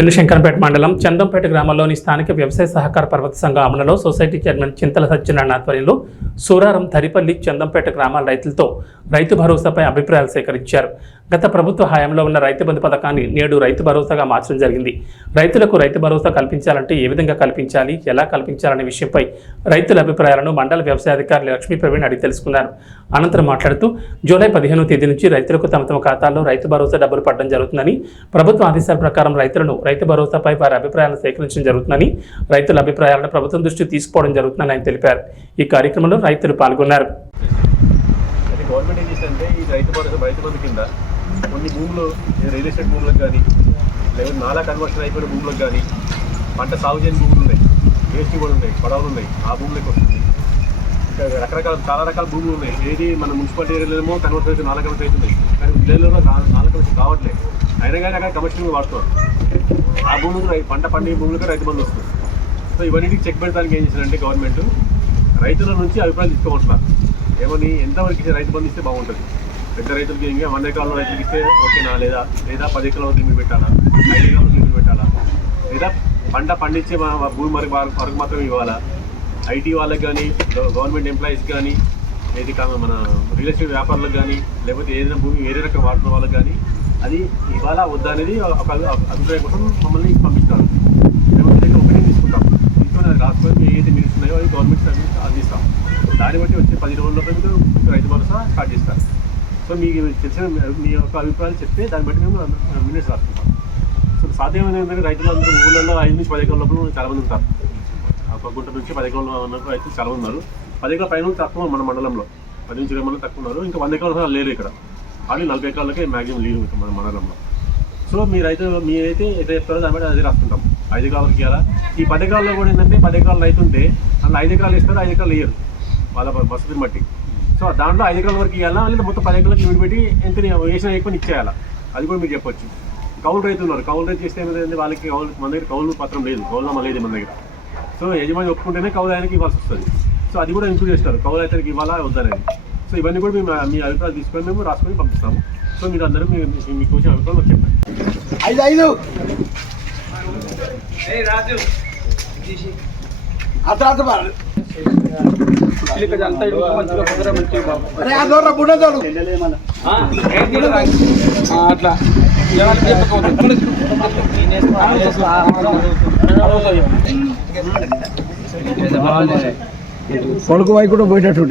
చిన్నశంకరంపేట మండలం చందంపేట గ్రామంలోని స్థానిక వ్యవసాయ సహకార పర్వత సంఘం ఆవరణలో సొసైటీ చైర్మన్ చింతల సత్యనారాయణ ఆధ్వర్యంలో సూరారం తరిపల్లి చందంపేట గ్రామాల రైతులతో రైతు భరోసాపై అభిప్రాయాలు సేకరించారు. గత ప్రభుత్వ హయాంలో ఉన్న రైతు బంధు పథకాన్ని నేడు రైతు భరోసాగా మార్చడం జరిగింది. రైతులకు రైతు భరోసా కల్పించాలంటే ఏ విధంగా కల్పించాలి, ఎలా కల్పించాలనే విషయంపై రైతుల అభిప్రాయాలను మండల వ్యవసాయ అధికారి లక్ష్మీ ప్రవీణ్ అడిగి తెలుసుకున్నారు. అనంతరం మాట్లాడుతూ జూలై 15వ తేదీ నుంచి రైతులకు తమ ఖాతాల్లో రైతు భరోసా డబ్బులు పడడం జరుగుతుందని, ప్రభుత్వ ఆదేశాల ప్రకారం రైతులను రైతు భరోసాపై వారి అభిప్రాయాలను సేకరించడం జరుగుతుందని, రైతుల అభిప్రాయాలను ప్రభుత్వం దృష్టికి తీసుకోవడం జరుగుతుందని ఆయన తెలిపారు. ఈ కార్యక్రమంలో రైతులు పాల్గొన్నారు. గవర్నమెంట్ ఏం చేసిందంటే ఈ రైతు బంధు కింద కొన్ని భూములు రియల్ ఎస్టేట్ భూములకు కానీ లేకపోతే నాలా కన్వర్షన్ అయిపోయిన భూములకు కానీ పంట సాగు చేయని భూములు ఉన్నాయి, వేస్ట్ కూడా ఉన్నాయి, పడవలు ఉన్నాయి, ఆ భూములకు వస్తుంది. ఇంకా చాలా రకాల భూములు ఉన్నాయి. ఏది మన మున్సిపాలిటీ ఏరియాలో కన్వర్షన్ అయితే నాలుగు కన్వర్షన్ అవుతున్నాయి, కానీ విలేజ్లో నాలుగు కన్వర్షన్ కావట్లేదు. అయినా కానీ అక్కడ కమర్షియల్గా వాడుతున్నారు. ఆ భూములకు పంట పండిన భూములకు రైతు బంధు వస్తుంది. సో ఇవన్నిటికి చెక్ పెట్టడానికి ఏం చేసిందంటే గవర్నమెంట్ రైతుల నుంచి అభిప్రాయాలు తీసుకోమంటున్నారు. ఏమని ఎంతవరకు ఇస్తే రైతు బంధు ఇస్తే బాగుంటుంది, పెద్ద రైతులకి ఇంకా 100 ఎకరాల రైతులకి ఇస్తే ఓకేనా, లేదా 10 ఎకరాల లిమిట్ పెట్టాలా, 5 ఎకరాల లిమిట్ పెట్టాలా, లేదా పంట పండించే భూమి వరకు మాత్రం ఇవ్వాలా, ఐటీ వాళ్ళకి కానీ గవర్నమెంట్ ఎంప్లాయీస్ కానీ ఏది మన రియల్ ఎస్టేట్ వ్యాపారులకు కానీ లేకపోతే ఏదైనా భూమి వేరే రకం వాడుతున్న వాళ్ళకి కానీ అది ఇవ్వాలా వద్దా అనేది ఒక అభిప్రాయం కోసం మమ్మల్ని పంపిస్తారు. మేము దగ్గర ఒపీనియన్ తీసుకుంటాం, తీసుకొని అది రాసుకొని ఏదైతే మీరు ఉన్నాయో అది గవర్నమెంట్ సర్వీస్ అందిస్తాం. దాన్ని బట్టి వచ్చే 10 రోజుల్లో మీకు రైతు భరోసా స్టార్ట్ చేస్తారు. సో మీకు తెలిసిన మీ యొక్క అభిప్రాయాలు చెప్తే దాన్ని బట్టి మేము మినిట్స్ రాసుకుంటాం. సో సాధ్యమైన ఏంటంటే రైతులందరూ ఊళ్ళల్లో 5 నుంచి 10 ఎకరాల లోపల చాలామంది ఉంటారు. ఒక గుంట నుంచి 10 ఎకరాల ఉన్నప్పుడు రైతులు చాలా ఉన్నారు. 10 ఎకరాల పైన తక్కువ మన మండలంలో 10 నుంచి 20 మంది తక్కువ ఉన్నారు. ఇంకా 100 ఎకరాలు లేరు ఇక్కడ, కానీ 40 ఎకరాలకే మ్యాక్సిమం లీవ్ మన మండలంలో. సో మీరైతే ఏదైతే చెప్తారో దాన్ని బట్టి అదే రాసుకుంటాం. 5 ఎకరాలకి ఇవ్వాలా. ఈ 10 ఎకరాల్లో కూడా ఏంటంటే 10 ఎకరాల రైతు ఉంటే అందులో 5 ఎకరాలు ఇస్తారు, 5 ఎకరాలు ఇయ్యరు వాళ్ళ వసతిని బట్టి. సో దాంట్లో 5 ఎకరాల వరకు ఇవ్వాలా, లేదా మొత్తం 10 ఎకరాలకి లిమిట్ పెట్టి ఎంత వేసిన ఎక్కువ ఇచ్చేయాలా, అది కూడా మీరు చెప్పొచ్చు. కౌలు రైతులు ఉన్నారు, కౌలు రైతు చేస్తే ఏమైంది వాళ్ళకి మన దగ్గర కౌలు పత్రం లేదు, కౌలునామా లేదు మన దగ్గర. సో యజమాని ఒప్పుకుంటేనే కౌలు ఆయనకి ఇవ్వాల్సి వస్తుంది. సో అది కూడా ఇంక్లూడ్ చేస్తారు, కౌలు రైతులకి ఇవ్వాలా వద్దనేది. సో ఇవన్నీ కూడా మీ అభిప్రాయాలు తీసుకొని మేము రాసుకొని పంపిస్తాము. సో మీరు అందరూ మీకు వచ్చిన అభిప్రాయం మాకు చెప్పండి. కొడుకు వై కూడా పోయేటట్టు